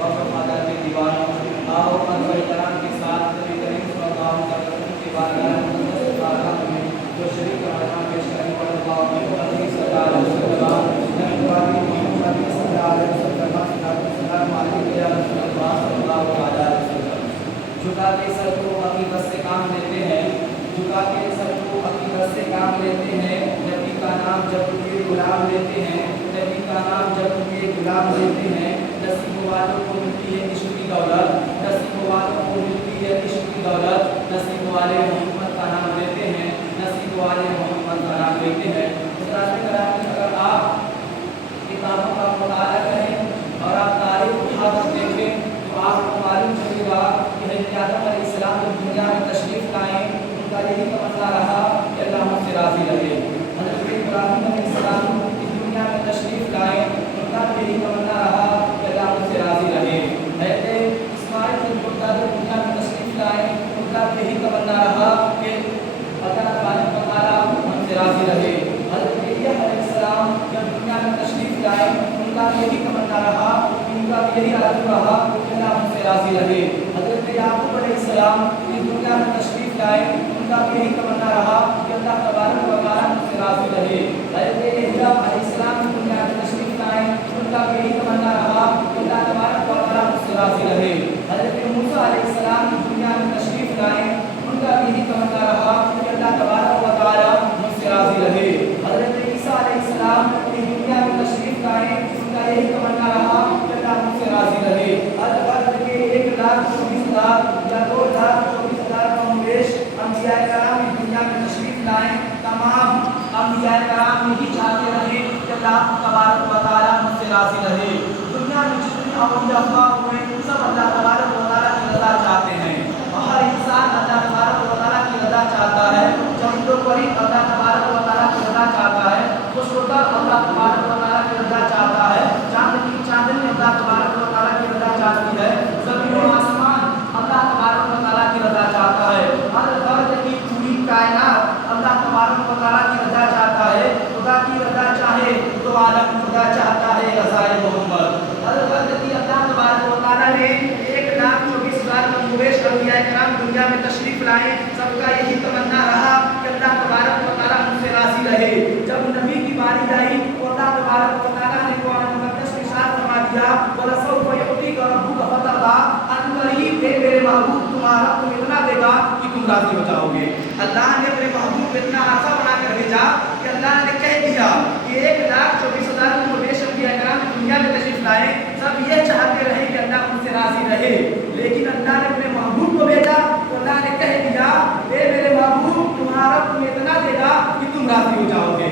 اور وفادار کے دیوانوں آؤ ادب احترام کے ساتھ نبی کریم صلی اللہ علیہ وسلم کی بارگاہ مقدس بارگاہ میں جو شریک رمضان پیش کرنے پر اللہ علیہ صلی اللہ علیہ وسلم نبی محمد صلی اللہ علیہ وسلم السلام علیکم یا رسول اللہ صلی اللہ علیہ وسلم. جھکا کے سر کو حقیقت سے کام لیتے ہیں, جھکا کے سر کو حقیقت سے کام لیتے ہیں. نبی کا نام جب کے غلام لیتے ہیں, نبی کا نام جب کے غلام لیتے ہیں. نصیب والوں کو ملتی ہے عشق کی دولت, نصیب والوں کو ملتی ہے عشق کی دولت. نصیب والے محمد کا نام لیتے ہیں, نصیب والے محمد کا نام لیتے ہیں. اگر آپ کتابوں کا مطالعہ کریں اور آپ تاریخ اٹھا کر دیکھیں تو آپ کو معلوم چلے گا کہ حضرت آدم علیہ السلام جب دنیا میں تشریف لائیں ان کا یہی تمنا رہا کہ اللہ مجھ سے راضی رہے. حضرت ابراہیم علیہ السلام اس دنیا میں تشریف لائیں ان کا یہی تمنا رہا کہ اللہ مجھ سے راضی رہے. حضرت اسماعیل جب دنیا میں تشریف لائیں ان کا یہی تمنا رہا کہ اللہ تبارک و تعالیٰ مجھ سے راضی رہے. حضرت یحییٰ علیہ السلام جب دنیا میں تشریف لائے ان کا یہی تمنا رہا, ان کا یہی آرزو رہا کہ اللہ مجھ سے راضی رہے. حضرت یعقوب علیہ السلام اس دنیا میں تشریف لائے ان کا یہی تمنا رہا کہ اللہ تبارک و تعالیٰ مجھ سے راضی رہے. حضرت یحییٰ علیہ السلام اس دنیا میں تشریف لائے ان کا یہی تمنا رہا کہ اللہ تبارک و تعالیٰ مجھ سے راضی رہے. حضرت موسیٰ علیہ السلام اس دنیا میں تشریف لائے ان کا یہی تمنا رہا کہ اللہ تبارک و تعالیٰ مجھ سے راضی رہے. حضرت عیسیٰ علیہ السلام اس دنیا میں تشریف لائے ان کا یہی تمنا رہا کہ اللہ مجھ سے راضی رہے. عدد کے 1,24,000 یا 2,24,000 کم بیش انبیاء کرام اس دنیا میں تشریف لائیں. تمام انبیاء کرام یہی چاہتے رہے کہ اللہ تبارک و تعالیٰ مجھ سے راضی رہے. دنیا میں جتنے اولیاء ہوئے سب اللہ تبارک و تعالیٰ کی رضا چاہتے ہیں. ہر انسان اللہ تبارک و تعالیٰ کی رضا چاہتا ہے. چند قریب اللہ تبارک و تعالیٰ کی رضا چاہتا ہے. خوشخطر اللہ تبارک و تعالیٰ کی رضا چاہتا ہے. چاند کی چاندنی اللہ تبارک و تعالیٰ کی رضا چاہتی ہے. زمین و آسمان اللہ تبارک و تعالیٰ کی رضا چاہتا ہے. ہر فرد کی پوری کائنات اللہ تبارک و تعالیٰ کی رضا چاہتا ہے. خدا کی رضا چاہے تو عالم خدا چاہتا ہے رضائے محمد. ہر فرد کی اللہ تبارک و تعالیٰ نے 1,24,000 مویش انبیاء کرام دنیا میں تشریف لائے. سب کا یہی تمنا رہا کہ اللہ تبارک و تعالیٰ مجھ سے راضی رہے. جب نبی کی باری آئی تو اللہ تبارک و تعالیٰ نے قرآن مقدس کے ساتھ فرما دیا وَلَسَوْفَ يُعْطِيكَ رَبُّكَ فَتَرْضَىٰ. ان قریب میرے محبوب تمہارا تم اتنا دے گا کہ تم راضی ہو جاؤ گے. اللہ نے اپنے محبوب کو اتنا آسا بنا کر بھیجا کہ اللہ نے کہہ دیا کہ 1,24,000 مویش انبیاء کرام دنیا میں تشریف لائے. سب یہ چاہتے رہے کہ اللہ مجھ سے راضی رہے, لیکن اللہ نے اپنے محبوب کو بھیجا تو اللہ نے کہہ دیا اے میرے محبوب تمہارا تم اتنا دے گا کہ تم راضی ہو جاؤ گے.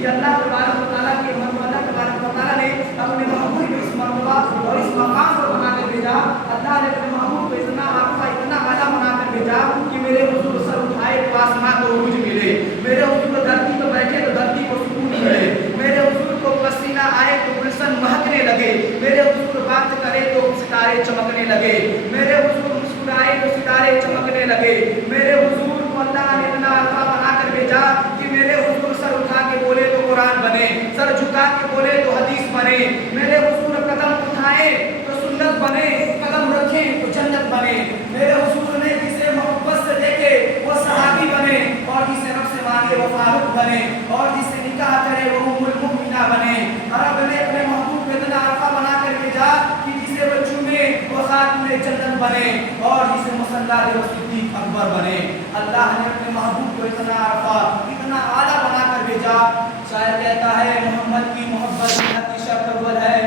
یہ اللہ تبارک و تعالیٰ کی اللہ تبارک و تعالیٰ نے اپنے محبوب کو اس مرتبہ اور اس مقام پر بنا کر بھیجا. اللہ نے اپنے محبوب کو اتنا عارفہ اتنا اعلیٰ بنا کر بھیجا کہ میرے حضور سر اٹھائے تو آسمان کو عروج ملے, میرے حضور کو دھرتی پر بیٹھے تو دھرتی کو سکون ملے, میرے حضور کو پسینہ آئے تو گلشن مہکنے لگے, میرے حضور بات کرے تو ستارے چمکنے لگے, میرے حضور مسکرائے تو ستارے چمکنے لگے. میرے حضور کو اللہ نے اتنا عارفہ بنا کر بھیجا کہ میرے حضور سر اٹھا کے بولے تو قرآن بنے, سر جھکا کے بولے تو حدیث بنے. میرے حضور قدم اٹھائے تو سنت بنے, قدم رکھیں تو جنت بنے. میرے حضور نے جسے محبت سے دیکھے وہ صحابی بنے, اور جسے رب سے مانگے وہ فاروق بنے, اور جسے نکاح کرے وہ ام المؤمنہ بنے. رب نے اپنے محبوب کو اتنا عارفہ بنا کر بھیجا کہ جسے وہ چومے وہ خاتم جنت بنے, اور جسے مصلی علیہ وہ صدیق اکبر بنے. اللہ نے اپنے محبوب کو اتنا عارفہ اتنا اعلیٰ بنا کر بھیجا. شاعر کہتا ہے محمد کی محبت دین حق کی شرط اول ہے,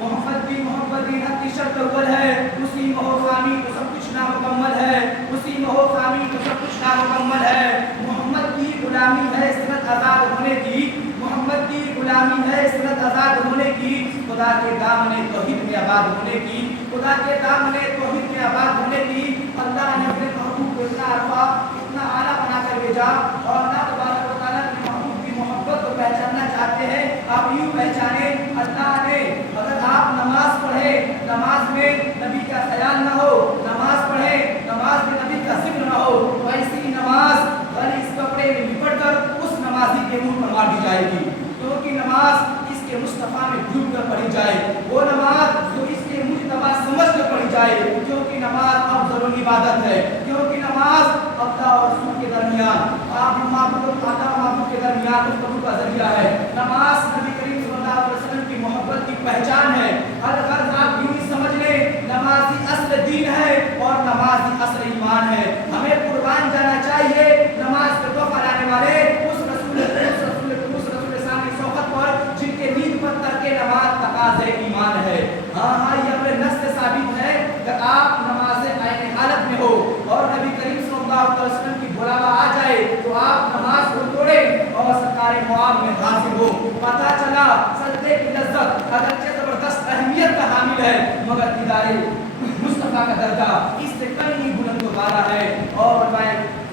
محمد کی محبت دین حق کی شرط اول ہے. اسی میں ہو خامی تو سب کچھ نامکمل ہے, اسی میں ہو خامی تو سب کچھ نامکمل ہے. محمد کی غلامی ہے صنعت آزاد ہونے کی, محمد کی غلامی ہے صنعت آزاد ہونے کی. خدا کے دامن توحید میں آباد ہونے کی, خدا کے دامن توحید میں آباد ہونے کی. اللہ نے اپنے محبوب کو اتنا عارفہ اتنا اعلیٰ بنا کر بھیجا. اور اللہ تبارک و تعالیٰ اپنے محبوب کی محبت کو پہچاننا چاہتے ہیں. آپ یوں پہچانیں اللہ نے اگر آپ نماز پڑھیں نماز میں نبی کا خیال نہ ہو, نماز پڑھیں نماز میں نبی کا ذکر نہ ہو, ایسی نماز غلی اس کپڑے میں لپٹ کر اس نمازی کے منہ پر مار دی جائے گی. کیونکہ نماز اس کے مصطفیٰ میں ڈوب کر پڑھی جائے, وہ نماز جو اس کے مجتبیٰ سمجھ जाए, क्योंकि नमाज अफजल इबादत है, क्योंकि नमाज अल्लाह और रसूल के दरमियान माबूद के दरमियान गुफ्तगू का जरिया है। नमाज नबी करीम सल्लल्लाहु अलैहि वसल्लम की मोहब्बत की पहचान है। अगर आप यूं ही समझ लें नमाज ही असल दीन है और नमाज ही असल ईमान है। हमें कुर्बान जाना चाहिए नमाज पे तोहफा लाने वाले उस रसूल सामने शौकत पर जिनके नींद पर तर्के नमाज तकाज़े ईमान है। हाँ ये अपने नस से साबित है कि आप नमाज आईने हालत में हो और नबी करीम सल्लल्लाहु अलैहि वसल्लम की बुलावा आ जाए तो आप नमाज को तोड़ें और सरकार मुआम में हाजिर हो। पता चला सजदे की लज्जत अगरचे जबरदस्त अहमियत का हामिल है, मगर दीदारे मुस्तफा का दर्जा इससे कहीं बुलंद वाला है। और मैं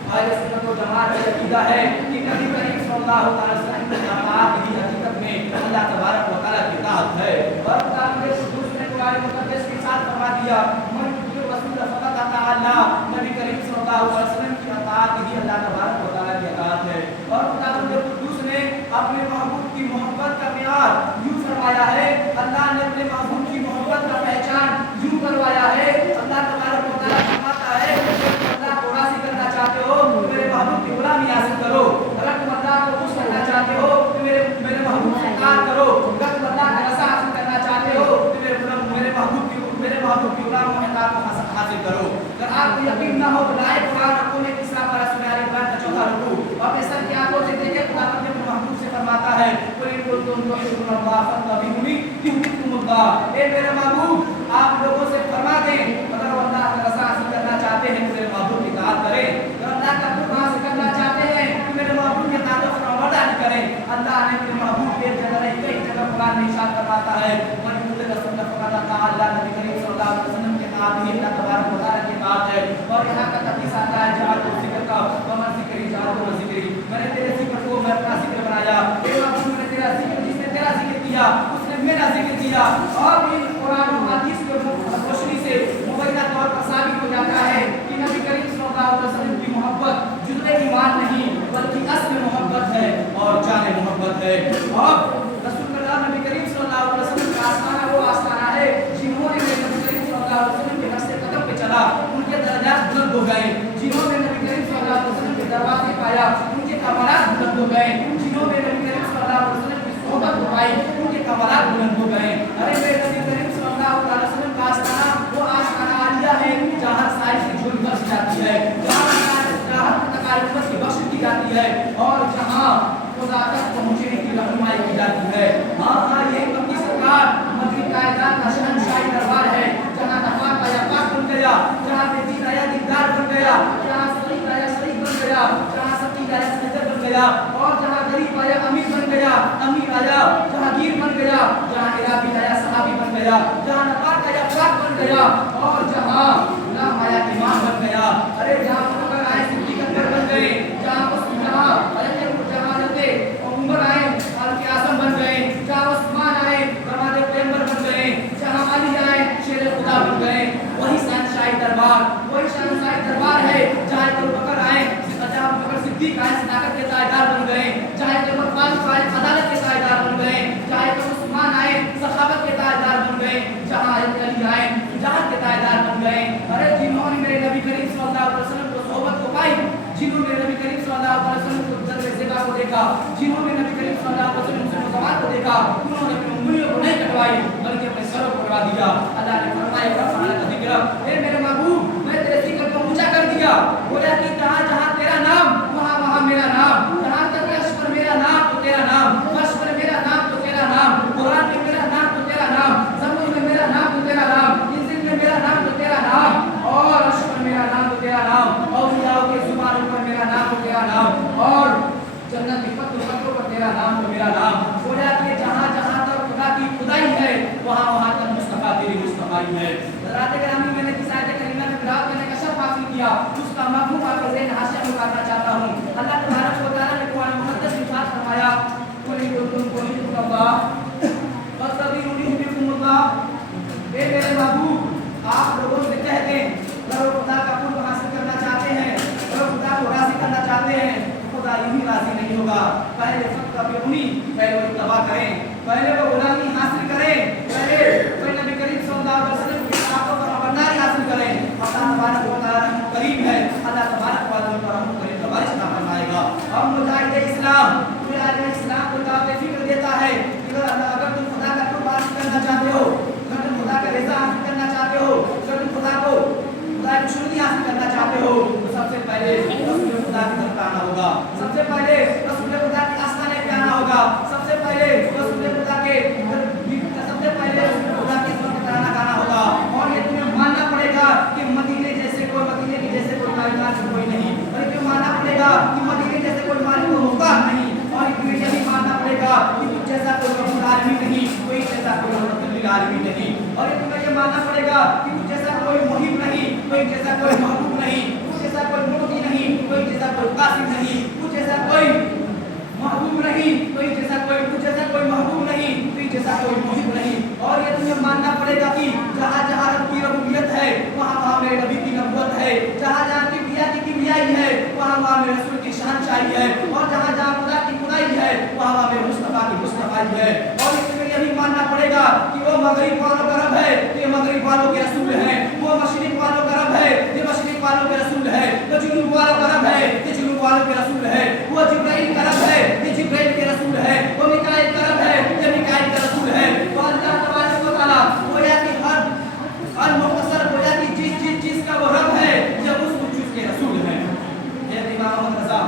अहले सुन्नत व जमात की अकीदा है कि नबी करीम सल्लल्लाहु अलैहि वसल्लम की अताअत ही हकीकत में अल्लाह तबारक व तआला की इताअत है। और खुदा ने कुरान मुकद्दस के साथ फरमा दिया मन जो रसूल फक़त अल्लाह, नबी करीम सल्लल्लाहु अलैहि वसल्लम की अताअत ही अल्लाह तबारक व तआला की इताअत है। और खुदा ने अपने महबूब की मोहब्बत का प्यार यूं फरमाया है, अल्लाह ने अपने महबूब की मोहब्बत का पहचान यूं करवाया है। अल्लाह तबारक व तआला फरमाता है अल्लाह को राज़ी करना चाहते हो तो मेरे महबूब की गुलामी हासिल करो, अगर तुम अल्लाह को खुश करना चाहते हो तो मेरे महबूब से इताअत करो, अगर तुम अल्लाह की रज़ा हासिल करना चाहते हो तो मेरे महबूब की गुलाम और इताअत को हासिल करो। अगर आपको यकीन ना हो तो लाए कुरान रखोने की इस्लाम पर सुने आले कुरान का चौथा रुकू अपने सर की आंखों से देखे खुदा अपने महबूब से फरमाता है कुल तुम तुहिब्बुल्लाह फत्तबिऊनी युहिब्बुकुमुल्लाह। ए मेरे महबूब आप लोगों से फरमा दें अगर वो अल्लाह की रज़ा हासिल करना चाहते हैं तो मेरे महबूब की इताअत करें, अगर अल्लाह का हुक्म हासिल करना चाहते हैं तो मेरे महबूब की इताअत और फरमाबरदारी करें। अल्लाह ने अपने महबूब के जगह नहीं कई जगह कुरान में इरशाद फरमाता है मन युति रसूल फक़त अल्लाह, नबी करीम सल्लल्लाहु अलैहि वसल्लम के इताअत ही अल्लाह तबारक व तआला की इताअत है। और यहाँ का हदीस आता है जहाँ तो जिक्र का वमन जिक्री जहाँ तो जिक्री, मैंने तेरे जिक्र को मैं अपना जिक्र बनाया, ए महबूब मैंने तेरा जिक्र जिसने तेरा जिक्र किया उसने मेरा जिक्र किया। और इन कुरान और हदीस के रोशनी से मुबैना तौर पर साबित हो जाता है कि नबी करीम सल्लल्लाहु अलैहि वसल्लम की मोहब्बत जुज़े ईमान नहीं बल्कि असल मोहब्बत है और जाने मोहब्बत है। और रसूल नबी करीम सल्लल्लाहु अलैहि वसल्लम का आस्ताना वो आस्ताना है जिन्होंने नबी करीम सल्लल्लाहु अलैहि वसल्लम के नक्शे कदम पे चला उनके दर्जात बुलंद हो गए, जिन्होंने नबी करीम सल्लल्लाहु अलैहि वसल्लम के दरवाजे पाया उनके कमालात बुलंद हो गए, जिन्होंने नबी करीम सल्लल्लाहु अलैहि वसल्लम की सोहबत पाई उनके कमालात बुलंद हो गए। अरे मेरे नबी करीम सल्लल्लाहु अलैहि वसल्लम का आस्ताना वो आस्ताना आलिया है जहाँ साइज की झोली बख्श जाती है, जहाँ तकारीफ की बख्श की जाती है और जहाँ खुदा तक पहुँचने की रहनुमाई की जाती है। हाँ ये कभी सरकार मदनी कायदात का शहंशाही दरबार है जहाँ नफाक आया पाक बन गया, जहाँ बेदीन आया दीदार बन गया, जहाँ शरीफ आया शरीफ बन गया, जहाँ सकीर आया सकीर बन गया और जहाँ गरीब आया अमीर बन गया, अमीर आया जहांगीर बन गया, जहाँ इराबी आया सहाबी बन गया, जहाँ नफाक आया पाक बन गया और जहाँ गुलाम आया इमाम बन गया। अरे जहाँ अकबर आए सिद्दीक़ अकबर बन गए, जहाँ उमर आए फारूक आज़म बन गए, जहाँ उस्मान आए दरवाजे पैगंबर बन गए, जहाँ अली आए शेर खुदा बन गए। वही शहंशाही दरबार है जहाँ अबू बकर आए, जहाँ अबू बकर सिद्दीक़ आए सदाकत के तायेदार बन गए, जहाँ उमर फारूक आए अदालत के तायेदार बन गए, जहाँ उस्मान आए सखावत के तायेदार बन गए, जहाँ अली आए जहाद के तायेदार बन गए। अरे जिन्होंने मेरे नबी करीम सल्लल्लाहु अलैहि वसल्लम को सोहबत को पाई, जिन्होंने नबी करीम सल्लल्लाहु अलैहि वसल्लम को दरवे ज़िबा को देखा, जिन्होंने नबी करीम सल्लल्लाहु अलैहि वसल्लम से मुज़ावत को देखा, उन्होंने अपनी उंगलियों को नहीं कटवाई बल्कि अपने सरों को कटवा दिया। अल्लाह ने फरमाया रफ़अना लका ज़िक्रा, ए मेरे महबूब मैं तेरे ज़िक्र को ऊंचा कर दिया। बोला कि जहाँ जहाँ तेरा नाम वहाँ वहाँ मेरा नाम, जहाँ तक अर्श पर मेरा नाम तो तेरा नाम, फर्श पर मेरा नाम तो तेरा नाम, कुरान में मेरा नाम तो तेरा नाम, ज़बूर में मेरा नाम तो तेरा नाम, इंजील में मेरा नाम तो तेरा नाम और अर्श पर मेरा नाम तो तेरा नाम, औलियाओं के ज़ुबानों पर मेरा नाम तो तेरा नाम और जन्नत की पत्तों पर तेरा नाम तो मेरा नाम। बोला कि जहाँ जहाँ तक खुदा की खुदाई है वहाँ वहाँ तक मुस्तफ़ा तेरी मुस्तफ़ाई है। हज़रात गिरामी मैंने किस आयत करीमा में क़िराअत करने का शर्फ हासिल किया उसका मफ़हूम आपके ज़हन हाशिया में उतारना चाहता हूँ। अल्लाह तबारक व तआला ने कुरान मुक़द्दस में इरशाद फरमाया कुल इन कुंतुम तुहिब्बुल्लाह फत्तबिऊनी युहिब्बुकुमुल्लाह। ए मेरे महबूब आप लोगों से कह दें अगर खुदा का कुर्ब हासिल करना चाहते हैं, अगर खुदा को राज़ी करना चाहते हैं खुदा यूं ही राज़ी नहीं होगा। पहले फत्तबिऊनी पहले वो इत्तबा करें, पहले वो गुलामी हासिल करें, पहले नबी करीम सल्लल्लाहु अलैहि वसल्लम की इताअत और फरमाबरदारी आलमीन नहीं। और ये तुम्हें ये मानना पड़ेगा कि मुझ जैसा कोई मुहिब नहीं, कोई जैसा कोई महबूब नहीं, मुझ जैसा कोई मुर्दी नहीं, कोई जैसा कोई कासिम नहीं, मुझ जैसा कोई महबूब नहीं, कोई जैसा कोई मुझ जैसा कोई महबूब नहीं, कोई जैसा कोई मुहिब नहीं। और ये तुम्हें मानना पड़ेगा कि जहाँ जहाँ रब की रबूबियत है वहाँ वहाँ मेरे नबी की नबूवत है, जहाँ जहाँ किबरिया की किबरियाई है वहाँ वहाँ मेरे रसूल की शानशाही है, और जहाँ जहाँ खुदा की खुदाई है वहाँ वहाँ मेरे मुस्तफा की मुस्तफाई है। और इसमें यह भी मानना पड़ेगा कि वो मगरिब वालों का रब है तो ये मगरिब वालों के रसूल हैं, वो मशरिक वालों का रब है ये मशरिक वालों के रसूल है, वो जुनूब वालों का रब है ये जुनूब वालों के रसूल है, वो जिब्राइल का रब है ये जिब्राइल के रसूल है, वो मिकाइल का रब है ये मिकाइल का रसूल है। वो अल्लाह तबारक व तआला गोया कि हर मुख्तसर गोया कि जिस चीज का वो रब है जब उसको उसके रसूल है। ये इमाम मोहम्मद रज़ा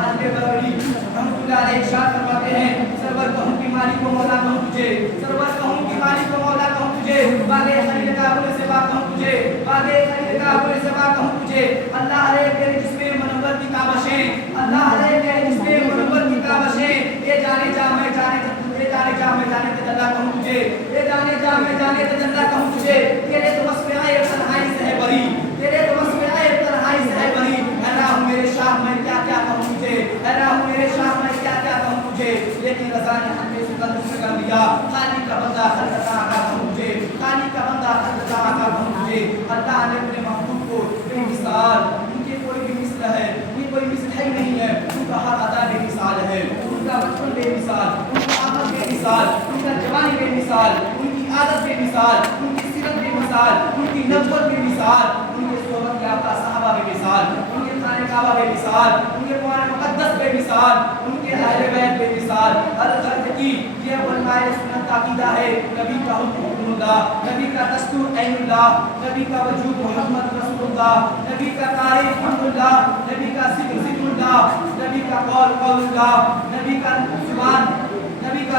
आजमी बरौली रहमतुल्लाह अलैहि इरशाद फरमाते हैं, सरवर कहूं कि मालिक को मौला कहूं तुझे, सरवर कहूं कि मालिक को मौला कहूं तुझे, बागे खलील का अबुल सिवा कहूं तुझे, बागे खलील का अबुल सिवा कहूं तुझे। अल्लाह रे तेरे जिस्मे मुनव्वर की ताबशें, अल्लाह रे तेरे जिस्मे मुनव्वर की ताबशें, ये जाने जा मैं जाने ये जाने जा मैं जाने तजल्ला कहूं तुझे, ये जाने जा मैं जाने तजल्ला कहूं तुझे। तेरे तो वस्फ़ आए तन्हाई से है बरी, तेरे तो वस्फ़ आए तन्हाई से है बरी। अल्लाह मेरे शाह मैं क्या क्या कहूं तुझे, अल्लाह मेरे शाह मैं क्या क्या कहूं तुझे। लेकिन रज़ा ने हमें सुकंद से कर दिया, खाली का बंदा खलता आका कहूं तुझे, खाली का बंदा खलता आका कहूं तुझे। अल्लाह ने अपने महबूब को बेमिसाल, उनके कोई भी मिसल है ये कोई मिसल है नहीं है, उनका हर अदा बेमिसाल है, उनका बचपन बेमिसाल, उनका आमद बेमिसाल, उनका जवानी बेमिसाल, उनकी आदत बेमिसाल, उनकी सीरत बेमिसाल, उनकी नबुवत बेमिसाल, उनके सोहबत याफ्ता सहाबा बेमिसाल, उनके खाने काबा बेमिसाल, उनके कुरान मुक़द्दस बेमिसाल, उनके अहले बैत बेमिसाल। अलगर्ज की ये उलमाए सुन्नत का अकीदा है, नबी का हुक्मुल्लाह, नबी का दस्तूर ऐनुल्लाह, नबी का वजूद मुहम्मद रसूलुल्लाह, नबी का तारीफ हम्दुल्लाह, नबी का जिक्र जिक्रुल्लाह, नबी का कौल कौलुल्लाह, नबी का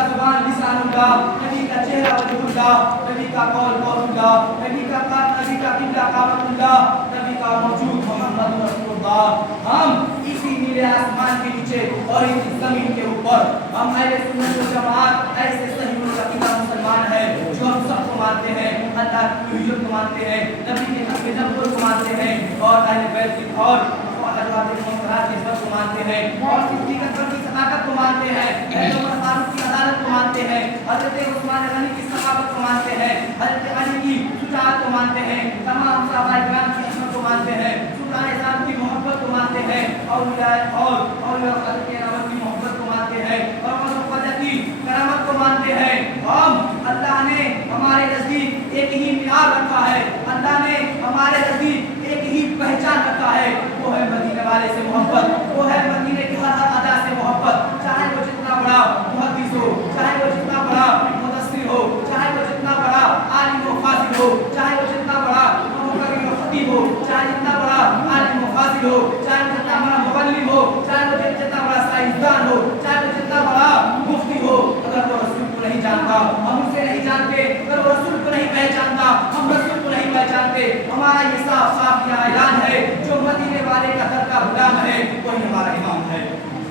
जुबान लिसानुल्लाह, नबी का चेहरा वजहुल्लाह, नबी का कौल कौलुल्लाह, नबी का किबला काबतुल्लाह, नबी का मौजूद मोहम्मद रसूलुल्लाह। हम इसी नीले आसमान के नीचे और इस जमीन के ऊपर हम अहले सुन्नत व जमात ऐसे सही अकीदा मुसलमान हैं जो हम सबको मानते हैं, अल्लाह की हुज्जत को मानते हैं, नबी के हक में नबूवत को मानते हैं, और अहले बैत की और अल्लाह के मुकद्दरात की इज्जत को मानते हैं, और सिद्दीक़ अकबर की सदाकत को मानते हैं, उमर फारूक की अदालत को मानते हैं, हज़रत उस्मान गनी की सहाबत को मानते हैं, हज़रत अली की शुजाअत को मानते हैं, तमाम सहाबाए किराम की इज्जत को मानते हैं, सुल्तान इस्लाम की मोहब्बत को मानते हैं, और खलीफा के नाम की मोहब्बत को मानते हैं, और की करामत को मानते हैं। हम अल्लाह ने हमारे नज़दीक एक ही मीनार रखा है, अल्लाह ने हमारे नज़दीक एक ही पहचान रखा है, वो है मदीने वाले से मोहब्बत, वो है मदीने की हर अदा से मोहब्बत। चाहे वो जितना बड़ा मुहद्दिस हो, चाहे वो जितना बड़ा मुदस्सिर हो, चाहे वो जितना बड़ा आलिम व फाज़िल हो, चाहे वो जितना बड़ा मुक़र्रिर व खतीब हो, चाहे जितना बड़ा आलिम व फाज़िल हो, चाहे वो जितना बड़ा मुअल्लिम हो, चाहे वो जितना बड़ा साइंसदान हो, चाहे वो जितना बड़ा मुफ्ती हो, अगर वो रसूल को नहीं जानता, हम उसे नहीं जानते, अगर वो रसूल को नहीं पहचानता, हम रसूल को नहीं पहचानते। हमारा ये साफ साफ यह ऐलान है, जो मदीने वाले का दर का गुलाम है वही हमारा इमाम है।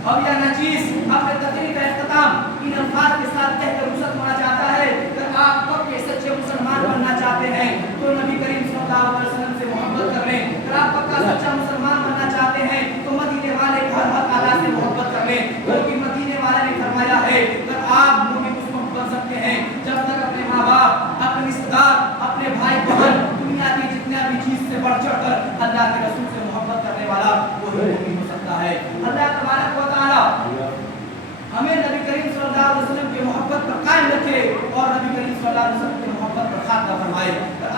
अब यह नचीस अपने तकरीर का इख्तिताम इन अल्फाज के साथ कहकर रुखसत होना चाहता है कि आप पक्के सच्चे मुसलमान बनना चाहते हैं तो नबी करीम सल्लल्लाहु अलैहि वसल्लम से मोहब्बत कर लें। अगर आप पक्का सच्चा मुसलमान बनना चाहते हैं तो मदीने वाले हर आला से मोहब्बत कर लें, क्योंकि मदीने वाले ने फरमाया है कि आप मोमिन उस वक्त बन सकते हैं जब तक अपने माँ बाप, अपने रिश्तेदार, अपने भाई बहन, दुनिया की जितना भी चीज से बढ़ चढ़ कर अल्लाह के रसूल से मोहब्बत करने वाला वो मोमिन हो सकता है। अल्लाह तबारक व तआला हमें नबी करीम सल्लल्लाहु अलैहि वसल्लम की मोहब्बत पर कायम रखे और नबी करीम सल्लल्लाहु अलैहि वसल्लम की मोहब्बत पर खात्मा फरमाए।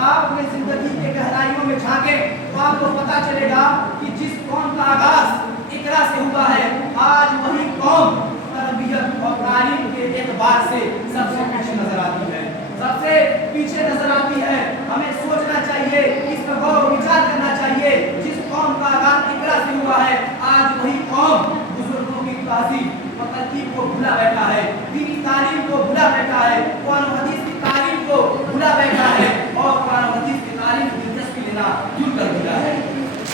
आप अपनी जिंदगी के गहराइयों में झांके तो आपको पता चलेगा कि जिस कौम का आगाज इकरा से हुआ है, आज वही कौम तरबियत और तालीम के एतबार से सबसे पीछे नजर आती है, सबसे पीछे नजर आती है। हमें सोचना चाहिए, इस पर गौर विचार करना चाहिए। जिस कौम का आगाज इकरा से हुआ है, आज वही कौम बुजुर्गों की तहजीब और तरकीब को भुला बैठा है, दीनी तालीम को भुला बैठा है, कुरान और हदीस की तालीम को भुला बैठा है, और कुरान और हदीस की तालीम की दिलचस्पी लेना दूर कर दिया है,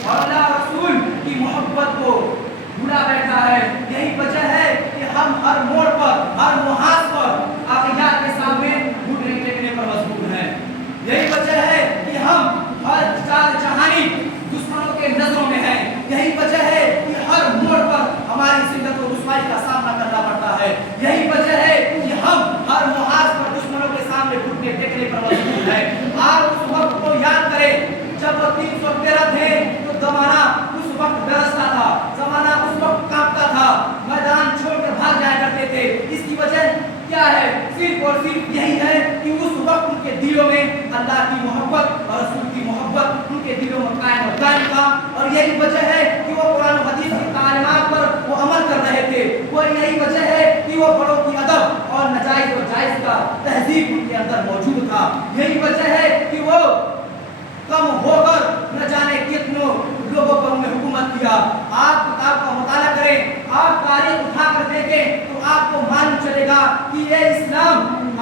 और अल्लाह रसूल की मोहब्बत को भुला बैठा है। यही वजह है कि हम हर मोड़ पर, हर मुहाज पर यही वजह है कि वो कुरान हदीस की तालीमात पर वो अमल कर रहे थे। वो यही वजह है कि वो बड़ों की अदब और नाजायज और जायज का तहजीब उनके अंदर मौजूद था। यही वजह है कि वो कम होकर न जाने कितनों लोगों पर उन्हें हुकूमत किया। आप किताब का मुताला करें, आप तारीख उठा कर देखें तो आपको मालूम चलेगा कि ये इस्लाम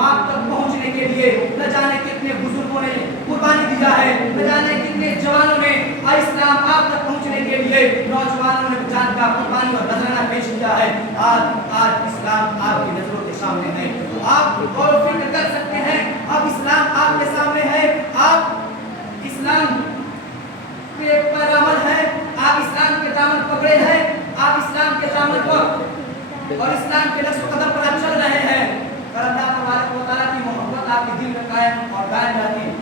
आप तक पहुंचने के लिए न जाने कितने बुजुर्गों ने कुर्बानी दिया है, न जाने कितने जवानों ने इस्लाम आप तक पहुंचने के लिए नौजवानों ने जान का कुर्बानी और नजराना पेश किया है। आज इस्लाम आपकी नजरों के सामने है, तो आप गौर फिक्र कर सकते हैं। अब इस्लाम आपके सामने है, आप इस्लाम पे पर अमल है, आप इस्लाम के दामन पकड़े हैं, आप इस्लाम के दामन पर और इस्लाम के नक्श कदम पर आप चल रहे हैं। और अल्लाह तबारक व तआला की मोहब्बत आपके दिल में कायम और दायम रहती है।